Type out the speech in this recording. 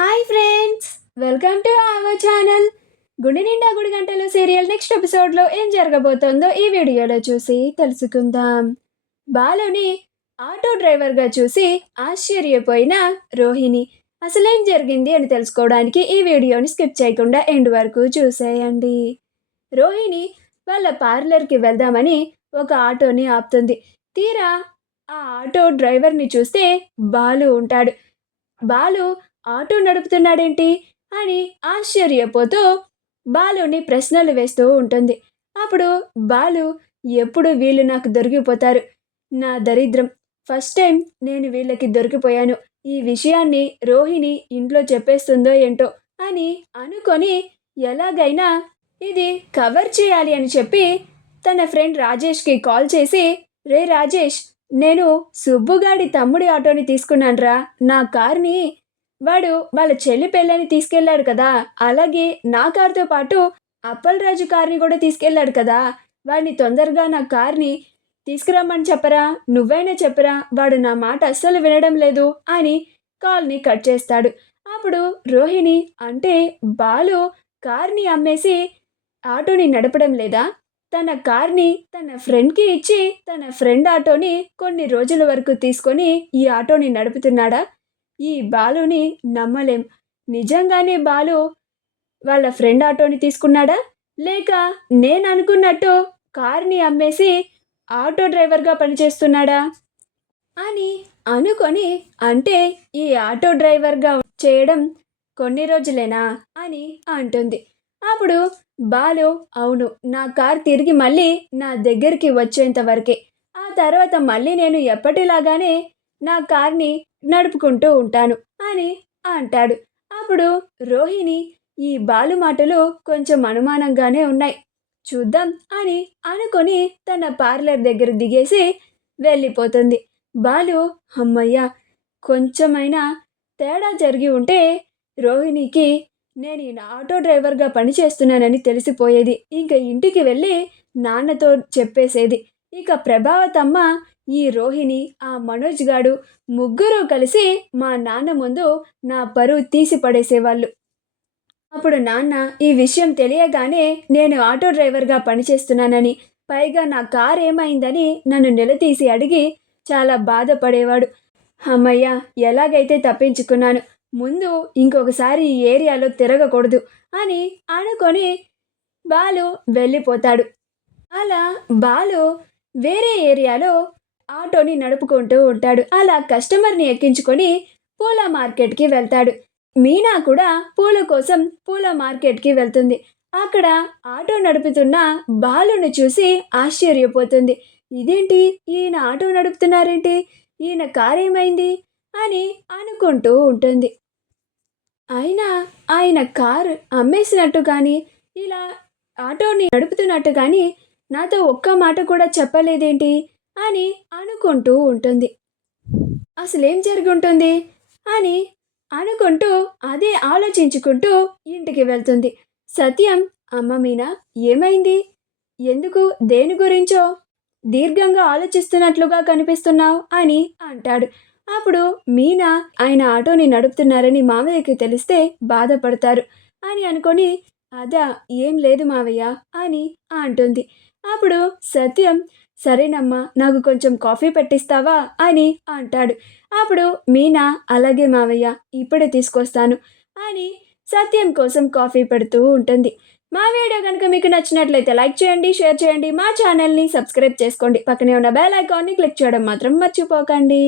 Hi friends, welcome to our channel. గుండె నిండా గుడి గంటలు సీరియల్ నెక్స్ట్ ఎపిసోడ్లో ఏం జరగబోతోందో ఈ వీడియోలో చూసి తెలుసుకుందాం. బాలుని ఆటో డ్రైవర్గా చూసి ఆశ్చర్యపోయిన రోహిణి అసలేం జరిగింది అని తెలుసుకోవడానికి ఈ వీడియోని స్కిప్ చేయకుండా ఎండ్ వరకు చూసేయండి. రోహిణి వాళ్ళ పార్లర్కి వెళ్దామని ఒక ఆటోని ఆపుతుంది. తీరా ఆ ఆటో డ్రైవర్ని చూస్తే బాలు ఉంటాడు. బాలు ఆటో నడుపుతున్నాడేంటి అని ఆశ్చర్యపోతూ బాలుని ప్రశ్నలు వేస్తూ ఉంటుంది. అప్పుడు బాలు, ఎప్పుడు వీళ్ళు నాకు దొరికిపోతారు, నా దరిద్రం, ఫస్ట్ టైం నేను వీళ్ళకి దొరికిపోయాను, ఈ విషయాన్ని రోహిణి ఇంట్లో చెప్పేస్తుందో ఏంటో అని అనుకొని ఎలాగైనా ఇది కవర్ చేయాలి అని చెప్పి తన ఫ్రెండ్ రాజేష్కి కాల్ చేసి, రే రాజేష్, నేను సుబ్బుగాడి తమ్ముడి ఆటోని తీసుకున్నాన్రా, నా కార్ని వాడు వాళ్ళ చెల్లి పెళ్ళని తీసుకెళ్లాడు కదా, అలాగే నా కారుతో పాటు అప్పలరాజు కార్ని కూడా తీసుకెళ్లాడు కదా, వాడిని తొందరగా నా కార్ని తీసుకురమ్మని చెప్పరా, నువ్వైనా చెప్పరా, వాడు నా మాట అస్సలు వినడం లేదు అని కాల్ని కట్ చేస్తాడు. అప్పుడు రోహిణి, అంటే బాలు కార్ని అమ్మేసి ఆటోని నడపడం లేదా, తన కార్ని తన ఫ్రెండ్కి ఇచ్చి తన ఫ్రెండ్ ఆటోని కొన్ని రోజుల వరకు తీసుకొని ఈ ఆటోని నడుపుతున్నాడా? ఈ బాలుని నమ్మలేం. నిజంగానే బాలు వాళ్ళ ఫ్రెండ్ ఆటోని తీసుకున్నాడా, లేక నేను అనుకున్నట్టు కార్ని అమ్మేసి ఆటో డ్రైవర్గా పనిచేస్తున్నాడా అని అనుకొని, అంటే ఈ ఆటో డ్రైవర్గా చేయడం కొన్ని రోజులేనా అని అంటుంది. అప్పుడు బాలు, అవును, నా కార్ తిరిగి మళ్ళీ నా దగ్గరికి వచ్చేంత వరకే, ఆ తర్వాత మళ్ళీ నేను ఎప్పటిలాగానే నా కార్ని నడుపుకుంటూ ఉంటాను అని అంటాడు. అప్పుడు రోహిణి, ఈ బాలు మాటలు కొంచెం అనుమానంగానే ఉన్నాయి, చూద్దాం అని అనుకొని తన పార్లర్ దగ్గర దిగేసి వెళ్ళిపోతుంది. బాలు, అమ్మయ్య, కొంచెమైనా తేడా జరిగి ఉంటే రోహిణికి నేను ఈ ఆటో డ్రైవర్గా పనిచేస్తున్నానని తెలిసిపోయేది, ఇంకా ఇంటికి వెళ్ళి నాన్నతో చెప్పేసేది. ఇక ప్రభావతమ్మ, ఈ రోహిణి, ఆ మనోజ్ గాడు ముగ్గురు కలిసి మా నాన్న ముందు నా పరువు తీసి పడేసేవాళ్ళు. అప్పుడు నాన్న ఈ విషయం తెలియగానే నేను ఆటో డ్రైవర్గా పనిచేస్తున్నానని, పైగా నా కార్ ఏమైందని నన్ను నిలదీసి అడిగి చాలా బాధపడేవాడు. అమ్మయ్య, ఎలాగైతే తప్పించుకున్నాను, ముందు ఇంకొకసారి ఈ ఏరియాలో తిరగకూడదు అని అనుకొని బాలు వెళ్ళిపోతాడు. అలా బాలు వేరే ఏరియాలో ఆటోని నడుపుకుంటూ ఉంటాడు. అలా కస్టమర్ని ఎక్కించుకొని పూల మార్కెట్కి వెళ్తాడు. మీనా కూడా పూల కోసం పూల మార్కెట్కి వెళ్తుంది. అక్కడ ఆటో నడుపుతున్న బాలును చూసి ఆశ్చర్యపోతుంది. ఇదేంటి, ఈయన ఆటో నడుపుతున్నారేంటి, ఈయన కారు ఏమైంది అని అనుకుంటూ ఉంటుంది. అయినా ఆయన కారు అమ్మేసినట్టు కానీ ఇలా ఆటోని నడుపుతున్నట్టు కానీ నాతో ఒక్క మాట కూడా చెప్పలేదేంటి అని అనుకుంటూ ఉంటుంది. అసలేం జరిగి ఉంటుంది అని అనుకుంటూ అదే ఆలోచించుకుంటూ ఇంటికి వెళ్తుంది. సత్యం, అమ్మ మీనా, ఏమైంది, ఎందుకు, దేని గురించో దీర్ఘంగా ఆలోచిస్తున్నట్లుగా కనిపిస్తున్నావు అని అంటాడు. అప్పుడు మీనా, ఆయన ఆటోని నడుపుతున్నారని మావయ్యకి తెలిస్తే బాధపడతారు అని అనుకొని, అదా, ఏం లేదు మావయ్య అని అంటుంది. అప్పుడు సత్యం, సరేనమ్మా, నాకు కొంచెం కాఫీ పెట్టిస్తావా అని అంటాడు. అప్పుడు మీనా, అలాగే మావయ్య, ఇప్పుడే తీసుకొస్తాను అని సత్యం కోసం కాఫీ పెడుతూ ఉంటుంది. మా వీడియో కనుక మీకు నచ్చినట్లయితే లైక్ చేయండి, షేర్ చేయండి, మా ఛానల్ని సబ్స్క్రైబ్ చేసుకోండి, పక్కనే ఉన్న బెల్ ఐకాన్ని క్లిక్ చేయడం మాత్రం మర్చిపోకండి.